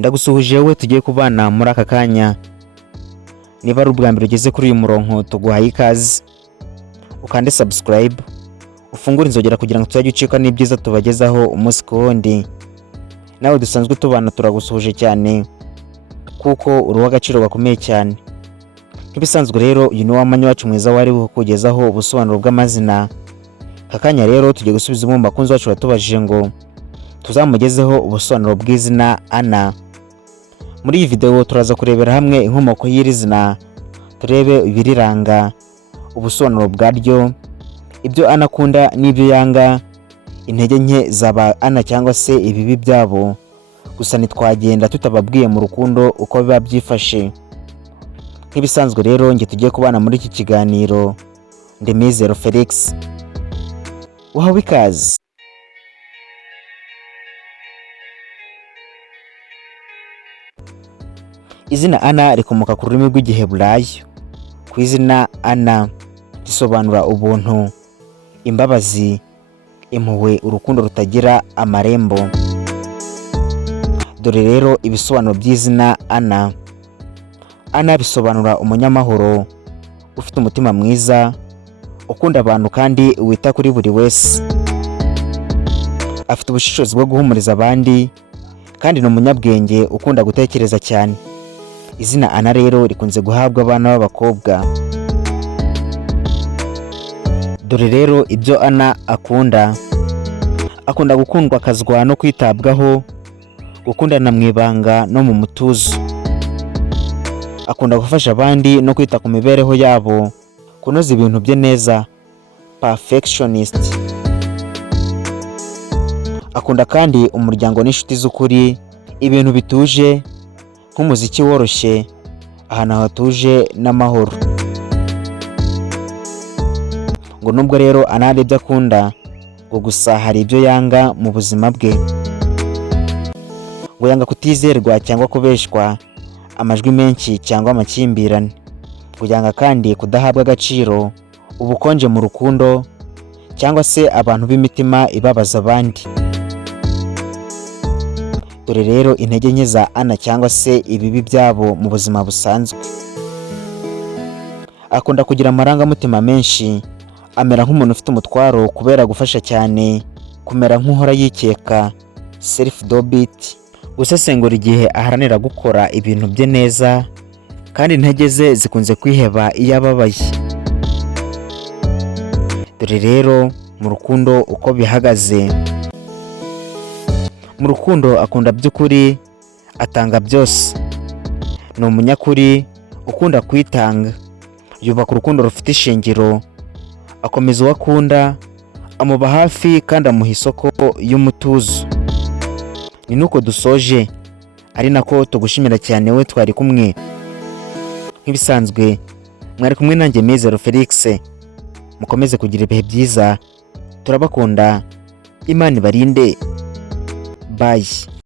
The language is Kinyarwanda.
Ndagusuhuje wowe tugiye kubana muri aka kanya. Niba ari ubwa mbere ugeze kuri uyu murongo tuguhaye ikaze. Ukande subscribe, ufungure inzogera kugira ngo tuzajye ucika n'ibyiza tubagezaho umunsi ku wundi. Nawe dusanzwe tubana turagusuhuje cyane kuko uri uw'agaciro gakomeye cyane. Nk'ibisanzwe rero uyu ni wa mwanya wacu mwiza wari kukugezaho ubusobanuro bw'amazina. Aka kanya rero tugiye gusubiza mu bakunzi bacu batubajije ngo tuzamugezeho ubusobanuro bw'izina Anna. Muri iyi video turaza kurebera hamwe inkomoko y'iri zina, turebe ibiriranga, ubusobanuro bwaryo, ibyo Anna akunda n'ibyo yanga, intege nke zaba Anna cyangwa se ibibi byabo. Gusa ntitwagenda tutababwiye mu rukundo uko biba byifashe. Nk'ibisanzwe rero nge tugiye kubana muri iki kiganiro, ndi Mizero Felix. Uhawe ikaze. Izina Anna rikomoka ku rurimi rw'Igiheburayo. Ku izina Anna risobanura ubuntu, imbabazi, impuhwe, urukundo rutagira amarembo. Dore rero ibisobanuro by'izina Anna. Anna bisobanura umunyamahoro, ufite umutima mwiza, ukunda abantu kandi wita kuri buri wese. Afite ubushishozi bwo guhumuriza abandi kandi ni umunyabwenge ukunda gutekereza cyane. Izina Anna rero rikunze guhabwa abana b'abakobwa. Dore rero ibyo Anna akunda. Akunda gukundwa, akazwa no kwitabwaho, gukundana mu ibanga no mu mutuzo. Akunda gufasha abandi no kwita ku mibereho yabo, kunoza ibintu bye neza, perfectionist. Akunda kandi umuryango n'inshuti z'ukuri, ibintu bituje nk'umuziki woroshye, ahantu hatuje n'amahoro. Ngo nubwo rero Anna hari ibyo akunda, ngo gusa hari ibyo yanga mu buzima bwe. Ngo yanga kutizerwa cyangwa kubeshwa, amajwi menshi cyangwa amakimbirane. Ngo yanga kandi kudahabwa agaciro, ubukonje mu rukundo, cyangwa se abantu b'imitima ibabaza abandi. Dore rero intege nke za Anna cyangwa se ibibi byabo mu buzima busanzwe. Akunda kugira amarangamutima menshi, amera nk'umuntu ufite umutwaro kubera gufasha cyane, kumera nk'uhora yikeka, self doubt, gusesengura igihe aharanira gukora ibintu bye neza, kandi intege ze zikunze kwiheba iyo ababaye. Dore rero mu rukundo uko bihagaze. Mu rukundo akunda by'ukuri, atanga byose. Ni umunyakuri, ukunda kwitanga, yubaka urukundo rufite ishingiro, akomeza uwo akunda, amuba hafi kandi amuha isoko y'umutuzo. Ni nuko dusoje, ari nako tugushimira cyane we twari kumwe. Nk'ibisanzwe mwari kumwe nanjye Mizero Felix. Mukomeze kugira ibihe byiza, turabakunda, Imana ibarinde. Bye.